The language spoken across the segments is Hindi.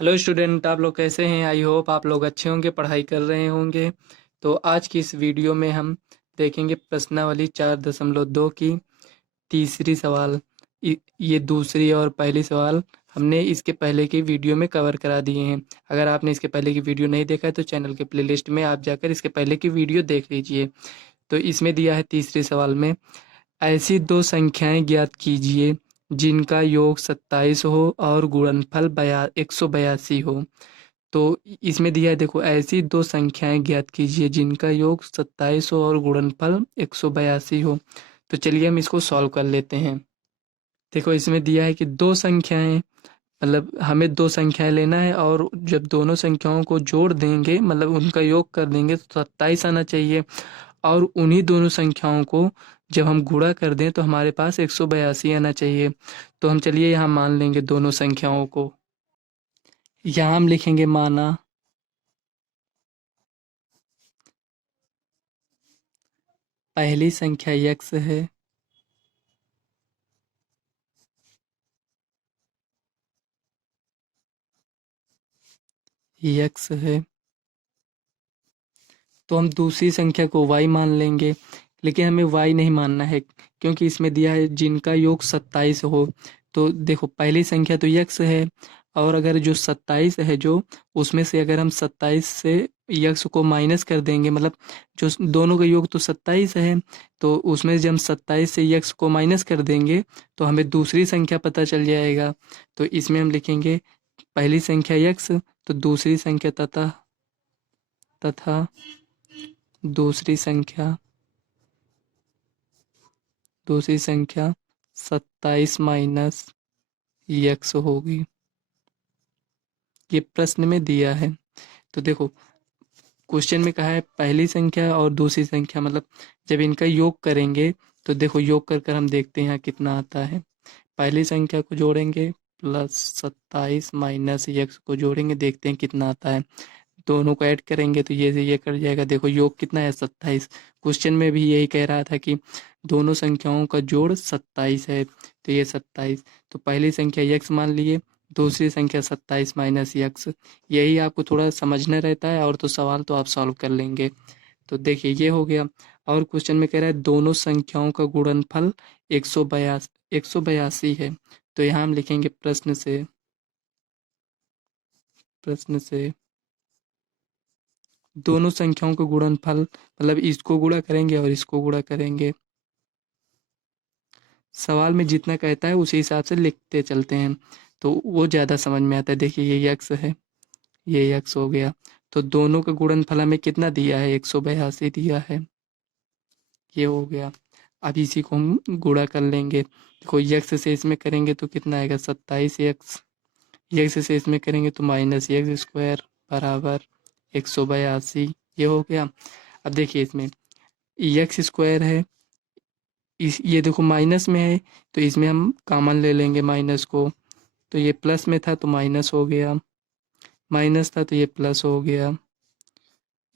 हेलो स्टूडेंट, आप लोग कैसे हैं? आई होप आप लोग अच्छे होंगे, पढ़ाई कर रहे होंगे। तो आज की इस वीडियो में हम देखेंगे प्रश्नावली 4.2 की तीसरी सवाल। ये दूसरी और पहली सवाल हमने इसके पहले की वीडियो में कवर करा दिए हैं। अगर आपने इसके पहले की वीडियो नहीं देखा है तो चैनल के प्लेलिस्ट में आप जाकर इसके पहले की वीडियो देख लीजिए। तो इसमें दिया है तीसरे सवाल में, ऐसी दो संख्याएं ज्ञात कीजिए जिनका योग 27 हो और गुणनफल 182 हो। तो इसमें दिया है, देखो, ऐसी दो संख्याएं ज्ञात कीजिए जिनका योग 27 हो और गुणनफल 182 हो। तो चलिए हम इसको सॉल्व कर लेते हैं। देखो, इसमें दिया है कि दो संख्याएं, मतलब हमें दो संख्याएं लेना है और जब दोनों संख्याओं को जोड़ देंगे, मतलब उनका योग कर देंगे, तो 27 आना चाहिए। और उन्हीं दोनों संख्याओं को जब हम गुणा कर दें तो हमारे पास 182 आना चाहिए। तो हम चलिए यहाँ मान लेंगे दोनों संख्याओं को। यहाँ हम लिखेंगे माना पहली संख्या x है x है, तो हम दूसरी संख्या को y मान लेंगे। लेकिन हमें y नहीं मानना है, क्योंकि इसमें दिया है जिनका योग 27 हो। तो देखो, पहली संख्या तो x है, और अगर जो 27 है, जो उसमें से अगर हम 27 से x को माइनस कर देंगे, मतलब जो दोनों का योग तो 27 है, तो उसमें जब हम 27 से x को माइनस कर देंगे तो हमें दूसरी संख्या पता चल जाएगा। तो इसमें हम लिखेंगे पहली संख्या x, तो दूसरी संख्या तथा तथा दूसरी संख्या 27 माइनस x होगी। ये प्रश्न में दिया है। तो देखो, क्वेश्चन में कहा है पहली संख्या और दूसरी संख्या, मतलब जब इनका योग करेंगे तो देखो, योग कर कर हम देखते हैं यहाँ कितना आता है। पहली संख्या को जोड़ेंगे प्लस 27 माइनस x को जोड़ेंगे, देखते हैं कितना आता है। दोनों को ऐड करेंगे तो ये से ये कट जाएगा। देखो, योग कितना है? 27। क्वेश्चन में भी यही कह रहा था कि दोनों संख्याओं का जोड़ 27 है, तो ये 27। तो पहली संख्या x मान लिए, दूसरी संख्या 27 माइनस x। यही आपको थोड़ा समझना रहता है, और तो सवाल तो आप सॉल्व कर लेंगे। तो देखिए, ये हो गया। और क्वेश्चन में कह रहा है दोनों संख्याओं का गुणनफल 182 है। तो यहाँ हम लिखेंगे प्रश्न से दोनों संख्याओं का गुणनफल, मतलब इसको गुणा करेंगे और इसको गुणा करेंगे। सवाल में जितना कहता है उसी हिसाब से लिखते चलते हैं, तो वो ज़्यादा समझ में आता है। देखिए, ये यक्स है, ये यक्स हो गया। तो दोनों का गुणनफल हमें कितना दिया है? 182 दिया है। ये हो गया। अब इसी को हम गुणा कर लेंगे। देखो, यक्स से इसमें करेंगे तो कितना आएगा? 27 यक्स। यक्स से इसमें करेंगे तो माइनस यक्स स्क्वायर बराबर 182। ये हो गया। अब देखिए, इसमें एक्स स्क्वायर है, इस ये देखो माइनस में है, तो इसमें हम कॉमन ले लेंगे माइनस को। तो ये प्लस में था तो माइनस हो गया, माइनस था तो ये प्लस हो गया।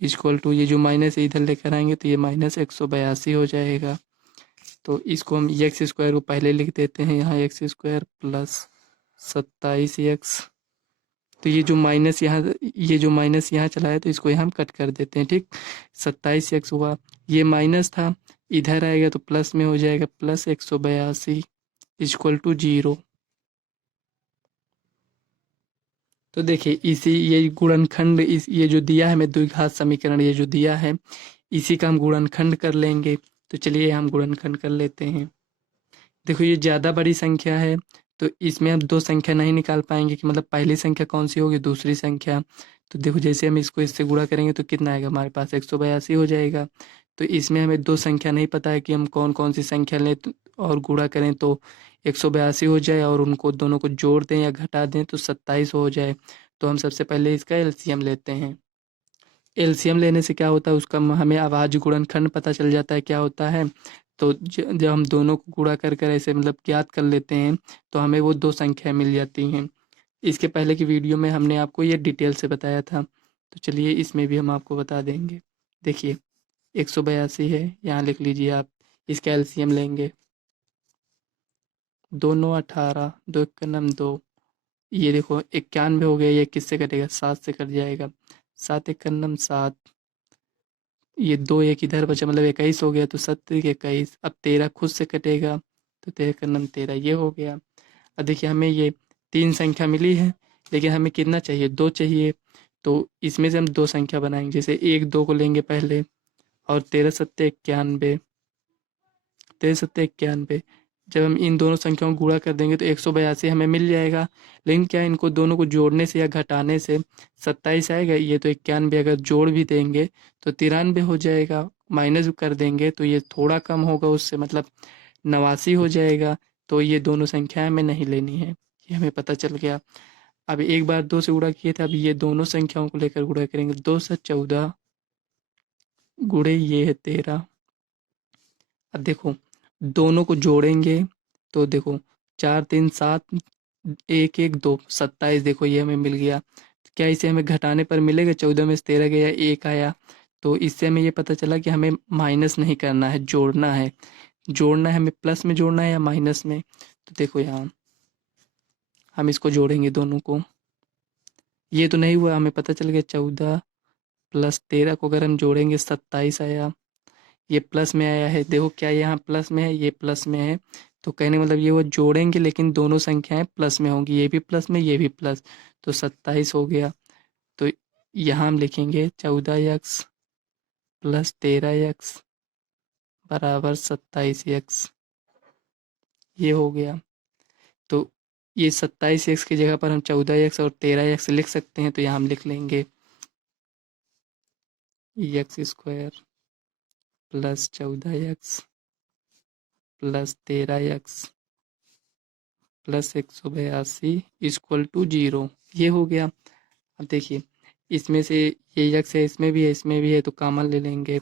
इक्वल टू, ये जो माइनस इधर लेकर आएंगे तो ये माइनस 182 हो जाएगा। तो इसको हम एक्स स्क्वायर को पहले लिख देते हैं, यहाँ एक्स स्क्वायर प्लस 27x। तो ये जो माइनस यहाँ चला है तो इसको यहाँ हम कट कर देते हैं, ठीक। 27x हुआ, ये माइनस था, इधर आएगा तो प्लस में हो जाएगा, प्लस 182 इक्वल टू 0। तो देखिए, इसी ये गुणनखंड, इस ये जो दिया है हमें द्विघात समीकरण, ये जो दिया है इसी का हम गुणनखंड कर लेंगे। तो चलिए हम गुणनखंड कर लेते हैं। देखो, ये ज़्यादा बड़ी संख्या है, तो इसमें हम दो संख्या नहीं निकाल पाएंगे कि मतलब पहली संख्या कौन सी होगी, दूसरी संख्या। तो देखो, जैसे हम इसको इससे गुणा करेंगे तो कितना आएगा? हमारे पास 182 हो जाएगा। तो इसमें हमें दो संख्या नहीं पता है कि हम कौन कौन सी संख्या लें और गुणा करें तो 182 हो जाए, और उनको दोनों को जोड़ दें या घटा दें तो 27 हो जाए। तो हम सबसे पहले इसका एलसीएम लेते हैं। एलसीएम लेने से क्या होता है, उसका हमें अभाज्य गुणनखंड पता चल जाता है क्या होता है। तो जब हम दोनों को गुणा कर कर ऐसे मतलब ज्ञात कर लेते हैं तो हमें वो दो संख्या मिल जाती हैं। इसके पहले की वीडियो में हमने आपको ये डिटेल से बताया था, तो चलिए इसमें भी हम आपको बता देंगे। देखिए, 182 है, यहाँ लिख लीजिए आप। इसका एलसीएम लेंगे, 2 9 18, 2 1 9 2, ये देखो 91 हो गया, ये किससे कटेगा? 7 से कट जाएगा। 7 एक नम 7, ये 2 एक इधर बचा मतलब 21 हो गया, तो 7 21। अब 13 खुद से कटेगा, तो 13 का नम 13 ये हो गया। अब देखिए हमें ये 3 संख्या मिली है, लेकिन हमें कितना चाहिए? 2 चाहिए। तो इसमें से हम 2 संख्या बनाएंगे, जैसे 1 2 को लेंगे पहले, और 13 सत्ते 91, 13 सत्ते 91। जब हम इन दोनों संख्याओं को गुणा कर देंगे तो 182 हमें मिल जाएगा। लेकिन क्या इनको दोनों को जोड़ने से या घटाने से 27 आएगा? ये तो 91 अगर जोड़ भी देंगे तो 93 हो जाएगा, माइनस कर देंगे तो ये थोड़ा कम होगा उससे, मतलब 89 हो जाएगा। तो ये दोनों संख्याएं हमें नहीं लेनी है, ये हमें पता चल गया। अब एक बार 2 से गुणा किए थे, अब ये दोनों संख्याओं को लेकर गुणा करेंगे। 2 से 14 गुणे ये है 13। अब देखो दोनों को जोड़ेंगे तो देखो 4 3 7, 1 1 2 27, देखो ये हमें मिल गया। क्या इसे हमें घटाने पर मिलेगा? 14 में से 13 गया, 1 आया। तो इससे हमें ये पता चला कि हमें माइनस नहीं करना है, जोड़ना है। जोड़ना है हमें, प्लस में जोड़ना है या माइनस में? तो देखो यहाँ हम इसको जोड़ेंगे दोनों को। ये तो नहीं हुआ, हमें पता चल गया 14 प्लस 13 को अगर हम जोड़ेंगे 27 आया। ये प्लस में आया है, देखो क्या यहाँ प्लस में है, ये प्लस में है। तो कहने का मतलब ये वो जोड़ेंगे लेकिन दोनों संख्याएं प्लस में होंगी, ये भी प्लस में ये भी प्लस, तो 27 हो गया। तो यहाँ हम लिखेंगे 14x प्लस 13x बराबर 27x, ये हो गया। तो ये 27x की जगह पर हम 14x और 13x लिख सकते हैं, तो यहाँ हम लिख लेंगे x square plus 14x plus 13x plus 182 equal to 0, ये हो गया। अब देखिए इसमें से ये यक्स है, इसमें भी है, इसमें भी है, तो कॉमन ले लेंगे।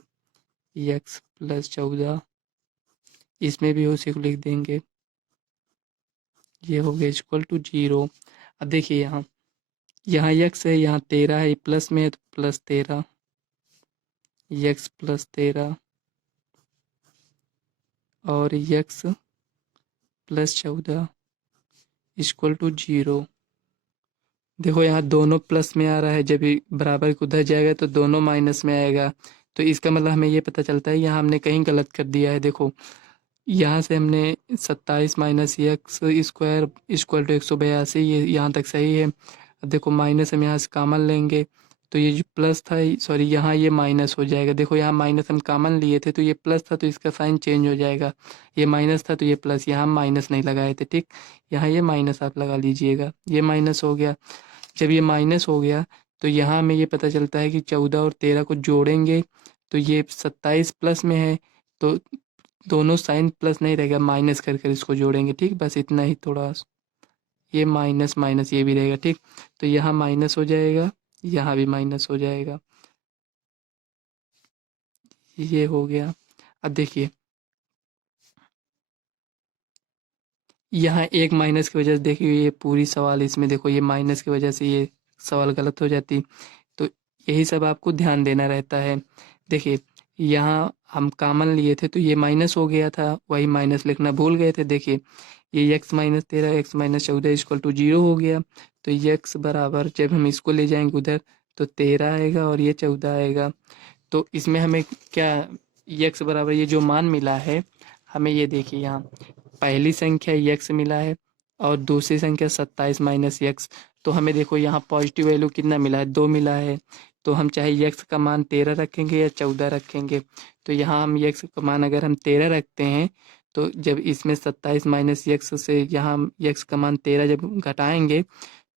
यक्स प्लस 14, इसमें भी उसी को लिख देंगे, ये हो गया इक्वल टू 0। अब देखिए यहाँ यहाँ यक्स है, यहाँ 13 है, प्लस में है तो प्लस 13, यक्स प्लस 13 और यक्स प्लस 14 इक्वल टू 0। देखो यहाँ दोनों प्लस में आ रहा है, जब ये बराबर को उधर जाएगा तो दोनों माइनस में आएगा। तो इसका मतलब हमें ये पता चलता है यहाँ हमने कहीं गलत कर दिया है। देखो यहाँ से हमने 27 minus x square equal to 182, ये यहाँ तक सही है। अब देखो माइनस हम यहाँ से कॉमन लेंगे, तो ये जो प्लस था, सॉरी यहाँ ये माइनस हो जाएगा। देखो यहाँ माइनस हम कॉमन लिए थे तो ये प्लस था, तो इसका साइन चेंज हो जाएगा। ये माइनस था तो ये प्लस, यहाँ हम माइनस नहीं लगाए थे, ठीक। यहाँ ये माइनस आप लगा लीजिएगा, ये माइनस हो गया। जब ये माइनस हो गया तो यहाँ हमें ये पता चलता है कि 14 और 13 को जोड़ेंगे तो ये 27 प्लस में है, तो दोनों साइन प्लस नहीं रहेगा, माइनस कर कर इसको जोड़ेंगे, ठीक। बस इतना ही, थोड़ा ये माइनस माइनस ये भी रहेगा, ठीक। तो यहाँ माइनस हो जाएगा, यहाँ भी माइनस हो जाएगा, ये हो गया। अब देखिए यहाँ एक माइनस की वजह से, देखिए ये पूरी सवाल इसमें देखो ये माइनस की वजह से ये सवाल गलत हो जाती। तो यही सब आपको ध्यान देना रहता है। देखिए यहाँ हम कॉमन लिए थे तो ये माइनस हो गया था, वही माइनस लिखना भूल गए थे। देखिए ये x minus 13 x minus 14 equal to 0 हो गया। तो x बराबर जब हम इसको ले जाएंगे उधर तो 13 आएगा और ये 14 आएगा। तो इसमें हमें क्या x बराबर ये जो मान मिला है, हमें ये देखिए यहाँ पहली संख्या x मिला है और दूसरी संख्या 27 माइनस एक्स। तो हमें देखो यहाँ पॉजिटिव वैल्यू कितना मिला है? 2 मिला है। तो हम चाहे x का मान 13 रखेंगे या 14 रखेंगे, तो यहाँ हम x का मान अगर हम 13 रखते हैं तो जब इसमें 27 माइनस एक्स से यहाँ हम x का मान 13 जब घटाएंगे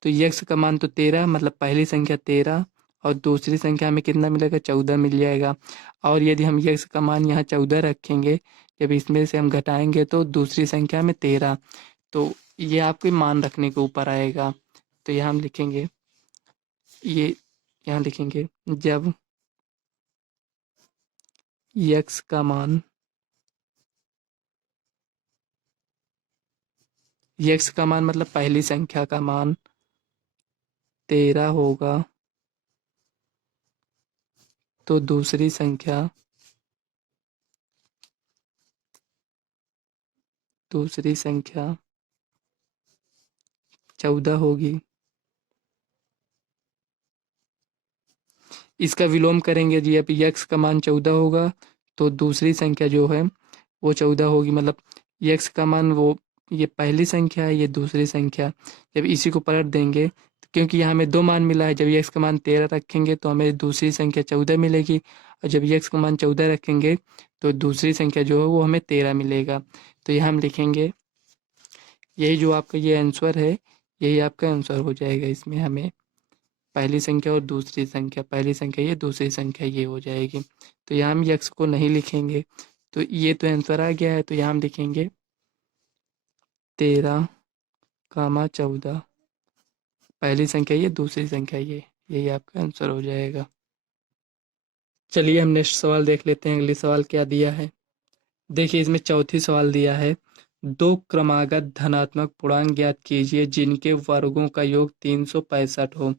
तो x का मान तो 13, मतलब पहली संख्या 13 और दूसरी संख्या में कितना मिलेगा? 14 मिल जाएगा। और यदि हम x का मान यहाँ 14 रखेंगे, जब इसमें से हम घटाएंगे तो दूसरी संख्या में 13। तो ये आपके मान रखने के ऊपर आएगा। तो यहाँ हम लिखेंगे, ये यहाँ लिखेंगे जब x का मान, x का मान मतलब पहली संख्या का मान 13 होगा तो दूसरी संख्या 14 होगी। इसका विलोम करेंगे जी, अब यक्स का मान 14 होगा तो दूसरी संख्या जो है वो 14 होगी। मतलब यक्स का मान वो ये पहली संख्या है, ये दूसरी संख्या। जब इसी को पलट देंगे तो क्योंकि यहाँ हमें दो मान मिला है, जब यक्स का मान 13 रखेंगे तो हमें दूसरी संख्या 14 मिलेगी, और जब यक्स का मान 14 रखेंगे तो दूसरी संख्या जो है वो हमें 13 मिलेगा। तो यहाँ हम लिखेंगे, यही जो आपका ये आंसर है, यही आपका आंसर हो जाएगा। इसमें हमें पहली संख्या और दूसरी संख्या, पहली संख्या ये, दूसरी संख्या ये हो जाएगी। तो यहाँ हम यक्स को नहीं लिखेंगे, तो ये तो आंसर आ गया है। तो यहाँ हम लिखेंगे 13, 14, पहली संख्या ये, दूसरी संख्या ये, यही आपका आंसर हो जाएगा। चलिए हम नेक्स्ट सवाल देख लेते हैं, अगली सवाल क्या दिया है। देखिए इसमें चौथी सवाल दिया है, दो क्रमागत धनात्मक पूर्णांक ज्ञात कीजिए जिनके वर्गों का योग 365 हो।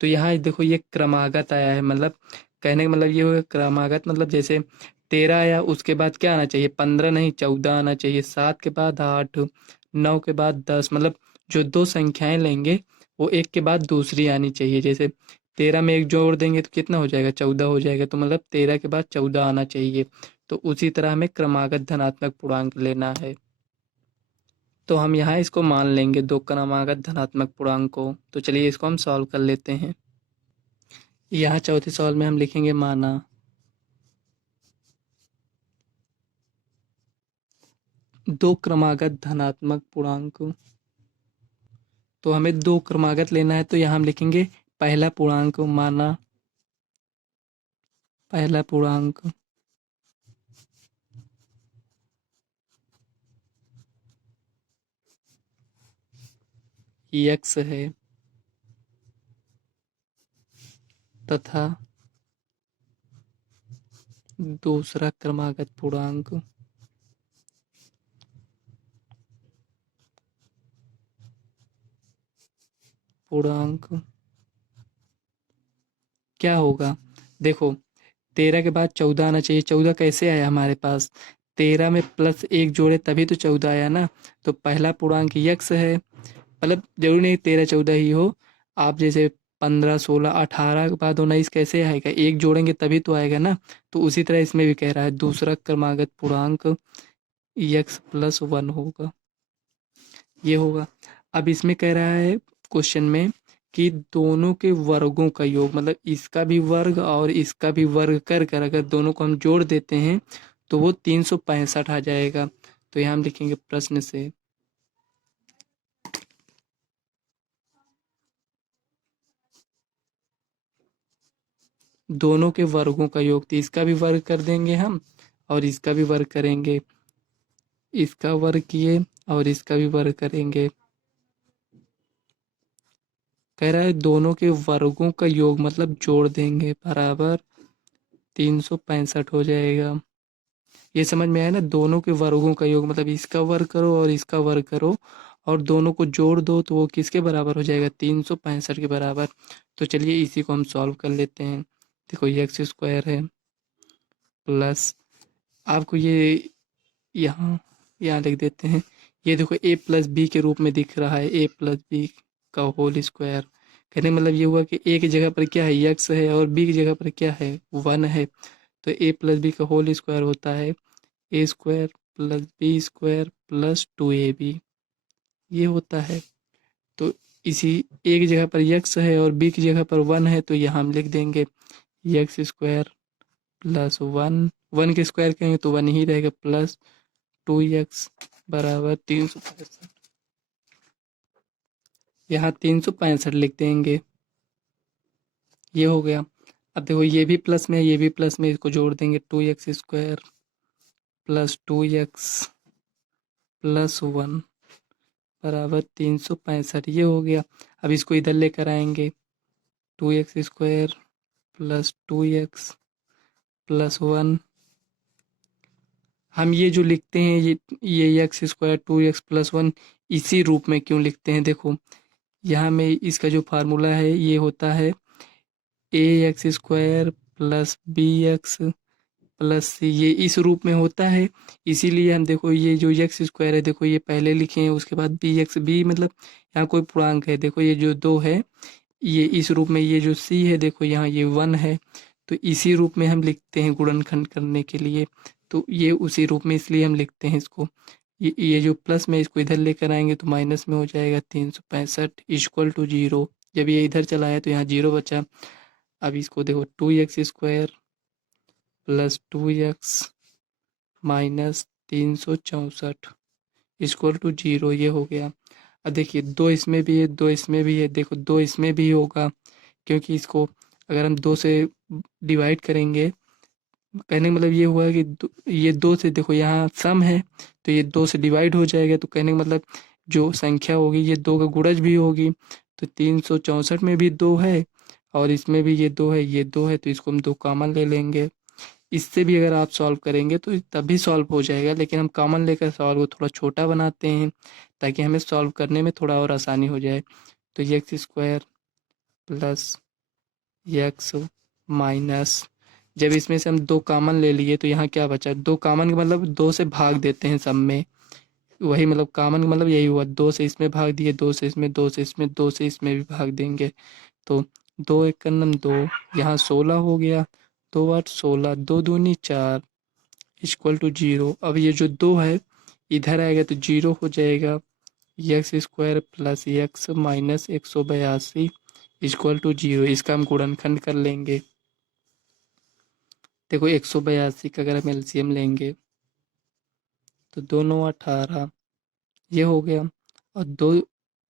तो यहाँ देखो ये क्रमागत आया है, मतलब कहने का मतलब ये हुआ क्रमागत, मतलब जैसे 13 आया उसके बाद क्या आना चाहिए, 15 नहीं 14 आना चाहिए, 7 के बाद 8, 9 के बाद 10, मतलब जो दो संख्याएं लेंगे वो एक के बाद दूसरी आनी चाहिए। जैसे 13 में एक जोड़ देंगे तो कितना हो जाएगा, 14 हो जाएगा, तो मतलब 13 के बाद 14 आना चाहिए। तो उसी तरह हमें क्रमागत धनात्मक पूर्णांक लेना है। तो हम यहाँ इसको मान लेंगे दो क्रमागत धनात्मक पूर्णांक को। तो चलिए इसको हम सॉल्व कर लेते हैं। यहाँ चौथे सवाल में हम लिखेंगे माना दो क्रमागत धनात्मक पूर्णांक। तो हमें दो क्रमागत लेना है, तो यहाँ हम लिखेंगे पहला पूर्णांक, माना पहला पूर्णांक यक्स है तथा दूसरा क्रमागत पूर्णांक पूर्णांक क्या होगा। देखो 13 के बाद 14 आना चाहिए, 14 कैसे आया हमारे पास, 13 में प्लस एक जोड़े तभी तो 14 आया ना। तो पहला पूर्णांक यक्स है, मतलब जरूरी नहीं 13 14 ही हो, आप जैसे 15 16 18 के बाद 19 कैसे आएगा, एक जोड़ेंगे तभी तो आएगा ना। तो उसी तरह इसमें भी कह रहा है दूसरा क्रमागत पूर्णांक यक्स प्लस 1 होगा, ये होगा। अब इसमें कह रहा है क्वेश्चन में कि दोनों के वर्गों का योग, मतलब इसका भी वर्ग और इसका भी वर्ग कर कर अगर दोनों को हम जोड़ देते हैं तो वो 365 आ जाएगा। तो यहाँ हम लिखेंगे प्रश्न से दोनों के वर्गों का योग, तो इसका भी वर्ग कर देंगे हम और इसका भी वर्ग करेंगे, इसका वर्ग किए और इसका भी वर्ग करेंगे। कह रहा है दोनों के वर्गों का योग मतलब जोड़ देंगे बराबर 365 हो जाएगा। ये समझ में आया ना, दोनों के वर्गों का योग मतलब इसका वर्ग करो और इसका वर्ग करो और दोनों को जोड़ दो तो वो किसके बराबर हो जाएगा, 365 के बराबर। तो चलिए इसी को हम सॉल्व कर लेते हैं। देखो ये एक्स स्क्वायर है प्लस, आपको ये यहाँ यहाँ लिख देते हैं, ये देखो ए प्लस बी के रूप में दिख रहा है, ए प्लस बी का होल स्क्वायर। कहने का मतलब ये हुआ कि ए की जगह पर क्या है, यक्स है, और बी की जगह पर क्या है, 1 है। तो ए प्लस बी का होल स्क्वायर होता है a square plus b square plus 2ab, ये होता है। तो इसी ए की जगह पर यक्स है और बी की जगह पर 1 है, तो यहाँ हम लिख देंगे यक्स स्क्वायर प्लस 1, 1 के स्क्वायर करेंगे तो 1 ही रहेगा, प्लस 2x बराबर 365, यहाँ 365 लिख देंगे, ये हो गया। अब देखो ये भी प्लस में, ये भी प्लस में, इसको जोड़ देंगे 2x square plus 2x plus 1 बराबर 365, ये हो गया। अब इसको इधर लेकर आएंगे 2x square plus 2x plus 1, हम ये जो लिखते हैं ये एक्स स्क्वायर 2x प्लस 1 इसी रूप में क्यों लिखते हैं, देखो यहाँ में इसका जो फार्मूला है ये होता है a x square plus b x plus c, ये इस रूप में होता है। इसीलिए हम देखो ये जो एक्स स्क्वायर है, देखो ये पहले लिखे हैं, उसके बाद बी एक्स, बी मतलब यहाँ कोई पूर्णांक है, देखो ये जो 2 है ये इस रूप में, ये जो c है देखो यहाँ ये 1 है, तो इसी रूप में हम लिखते हैं गुणनखंड करने के लिए। तो ये उसी रूप में इसलिए हम लिखते हैं इसको। ये जो प्लस में इसको इधर लेकर आएंगे तो माइनस में हो जाएगा 365 इक्वल टू 0। जब ये इधर चला है तो यहाँ 0 बचा। अब इसको देखो 2x² plus 2x minus 364 equal to 0, ये हो गया। अब देखिए 2 इसमें भी है, 2 इसमें भी है, देखो 2 इसमें भी होगा, क्योंकि इसको अगर हम 2 से डिवाइड करेंगे, कहने का मतलब ये हुआ कि ये 2 से देखो यहाँ सम है तो ये 2 से डिवाइड हो जाएगा, तो कहने का मतलब जो संख्या होगी ये 2 का गुणज भी होगी। तो 364 में भी 2 है और इसमें भी ये 2 है, ये 2 है, तो इसको हम 2 कॉमन ले लेंगे। इससे भी अगर आप सॉल्व करेंगे तो तभी सॉल्व हो जाएगा, लेकिन हम कॉमन लेकर सॉल्व को थोड़ा छोटा बनाते हैं ताकि हमें सॉल्व करने में थोड़ा और आसानी हो जाए। तो x² प्लस एक्स माइनस, जब इसमें से हम 2 कॉमन ले लिए तो यहाँ क्या बचा, 2 कॉमन का मतलब 2 से भाग देते हैं सब में, वही मतलब कॉमन का मतलब यही हुआ, 2 से इसमें भाग दिए, 2 से इसमें, 2 से इसमें, 2 से इसमें भी भाग देंगे। तो 2 एक कन्नम 2, यहाँ 16 हो गया, 2 8 16, 2 दूनी 4 इक्वल टू 0। अब ये जो 2 है इधर आएगा तो 0 हो जाएगा। x² plus x minus 182 equal to 0। इसका हम गुणनखंड कर लेंगे। देखो 182 का अगर हम एलसीएम लेंगे तो 2 9 18, ये हो गया। और 2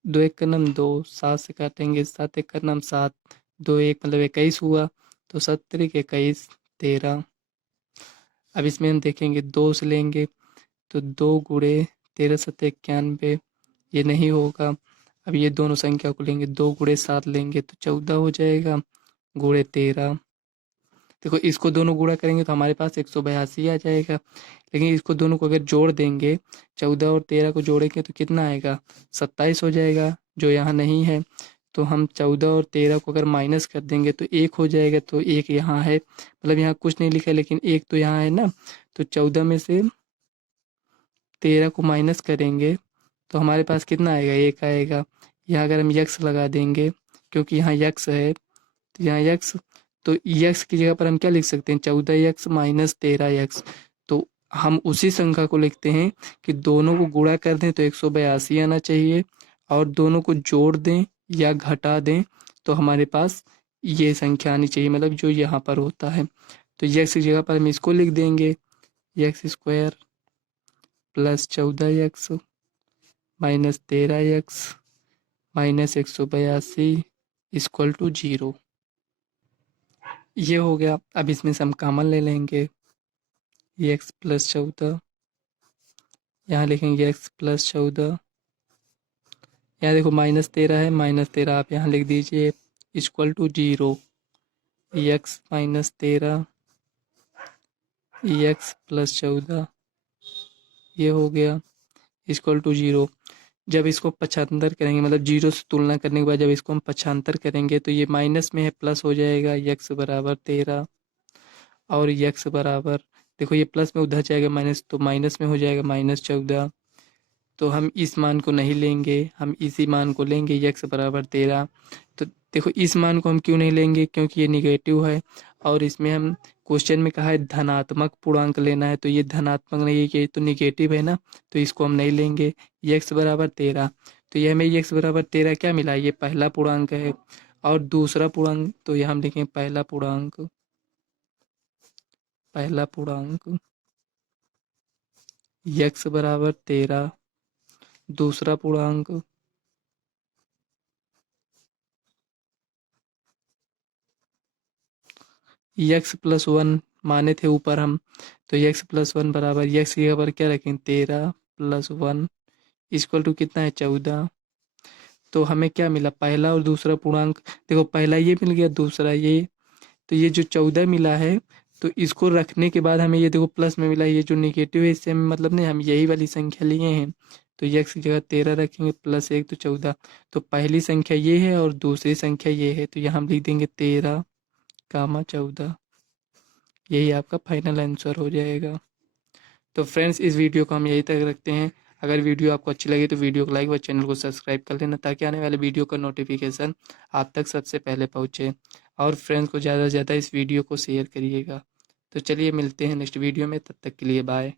2 एक का नाम 2, 7 से काटेंगे, 7 एक का नाम 7, 2 1 मतलब 21 हुआ, तो 7 3 21 13। अब इसमें हम देखेंगे 2 से लेंगे तो 2 गुणे 13 7 91, ये नहीं होगा। अब ये दोनों संख्या को लेंगे, 2 गुणे 7 लेंगे तो 14 हो जाएगा, गुणे 13। देखो इसको दोनों गुणा करेंगे तो हमारे पास 182 आ जाएगा, लेकिन इसको दोनों को अगर जोड़ देंगे, 14 और 13 को जोड़ेंगे तो कितना आएगा, 27 हो जाएगा, जो यहाँ नहीं है। तो हम 14 और 13 को अगर माइनस कर देंगे तो 1 हो जाएगा, तो 1 यहाँ है, मतलब यहाँ कुछ नहीं लिखा है लेकिन 1 तो यहाँ है ना। तो 14 में से 13 को माइनस करेंगे तो हमारे पास कितना आएगा, 1 आएगा। यहाँ अगर हम यक्स लगा देंगे, क्योंकि यहाँ यक्स है तो यहाँ यक्स, तो यक्स की जगह पर हम क्या लिख सकते हैं, 14x माइनस 13x। तो हम उसी संख्या को लिखते हैं कि दोनों को गुणा कर दें तो 182 आना चाहिए, और दोनों को जोड़ दें या घटा दें तो हमारे पास ये संख्या आनी चाहिए, मतलब जो यहाँ पर होता है। तो यक्स की जगह पर हम इसको लिख देंगे, x² plus 14x minus 13x minus 182 equal to 0, ये हो गया। अब इसमें से हम कॉमन ले लेंगे, x प्लस 14, यहाँ लिखेंगे x प्लस 14, यहाँ देखो माइनस 13 है, माइनस 13 आप यहाँ लिख दीजिए equal to 0, x minus 13 x plus 14, ये हो गया इक्वल टू 0। जब इसको पक्षांतर करेंगे, मतलब 0 से तुलना करने के बाद जब इसको हम पक्षांतर करेंगे तो ये माइनस में है, प्लस हो जाएगा, x बराबर 13 और x बराबर, देखो ये प्लस में उधर जाएगा माइनस, तो माइनस में हो जाएगा माइनस 14। तो हम इस मान को नहीं लेंगे, हम इसी मान को लेंगे, x बराबर 13। तो देखो इस मान को हम क्यों नहीं लेंगे, क्योंकि ये निगेटिव है और इसमें हम क्वेश्चन में कहा है धनात्मक पूर्णांक लेना है, तो ये धनात्मक नहीं है, ये तो निगेटिव है ना, तो इसको हम नहीं लेंगे। x बराबर 13, तो ये हमें x बराबर 13 क्या मिला, ये पहला पूर्णांक है, और दूसरा पूर्णांक तो यहाँ हम लिखेंगे पहला पूर्णांक, पहला पूर्णांक x बराबर 13, दूसरा पूर्णांक x प्लस 1 माने थे ऊपर हम, तो x प्लस 1 बराबर x की जगह पर क्या रखें, 13 प्लस 1 इक्वल टू कितना है, 14। तो हमें क्या मिला, पहला और दूसरा पूर्णांक, देखो पहला ये मिल गया, दूसरा ये, तो ये जो 14 मिला है, तो इसको रखने के बाद हमें ये देखो प्लस में मिला, ये जो निगेटिव है इससे हमें मतलब नहीं, हम यही वाली संख्या लिए हैं। तो x की जगह 13 रखेंगे प्लस 1 तो 14, तो पहली संख्या ये है और दूसरी संख्या ये है, तो यहाँ हम लिख देंगे 13 कामा 14, यही आपका फाइनल आंसर हो जाएगा। तो फ्रेंड्स इस वीडियो को हम यहीं तक रखते हैं। अगर वीडियो आपको अच्छी लगी तो वीडियो को लाइक व चैनल को सब्सक्राइब कर लेना, ताकि आने वाले वीडियो का नोटिफिकेशन आप तक सबसे पहले पहुँचे। और फ्रेंड्स को ज़्यादा से ज़्यादा इस वीडियो को शेयर करिएगा। तो चलिए मिलते हैं नेक्स्ट वीडियो में, तब तक के लिए बाय।